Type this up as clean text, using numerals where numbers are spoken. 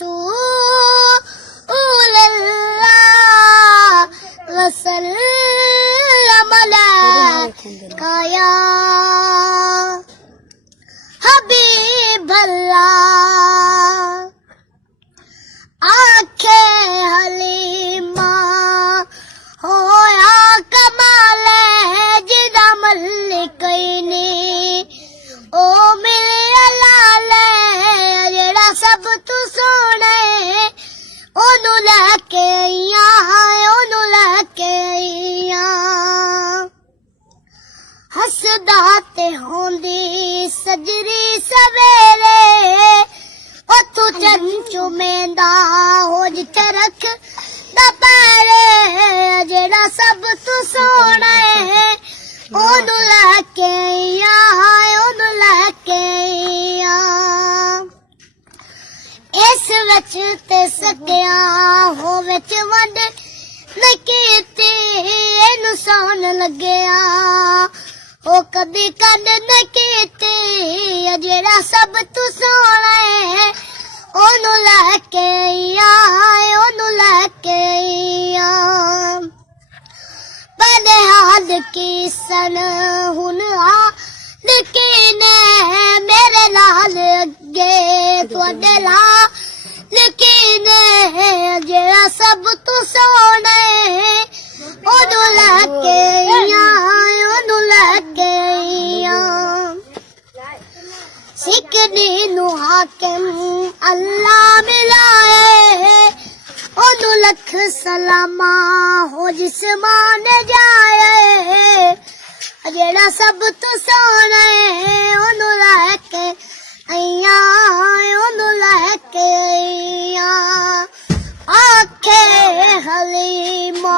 रसूलल्लाह वसल्लम अलैका या हबीबल्लाह। आखे हलीमा होया कमाल जिदा मलिक ने ओ मेरे लाले जेड़ा सब तू सोने ओनू लैके आईयां ओनू लैके आईयां। हसदा ते होंदी सजरी सवेरे ओ तू चंचू मेंदा हो जिथे रख दपैरे जेड़ा सब तू सोना ओनू लैके आईयां ओनू लैके आईयां। इस विच ते सकिया हो विच वंड नहीं कीती इनू सौन लगया ओ कदी कंड नहीं कीती जेड़ा सब तू सोना ओनू लैके आईयां ओनू लैके आईयां। पहले हाल की सन हुन हाल की ने मेरे लाल अगे तुहाडे लाल की ने जेड़ा सब तू सोना ओनू लैके आईयां ओनू लैके आईयां। सिकनी नू हाकिम अल्लाह मिलाए ओनू लख सलामा हो जिसमान जाए जेड़ा सब तू सोना ओनू लैके आईयां ओनू लैके आईयां। आखे हलीमा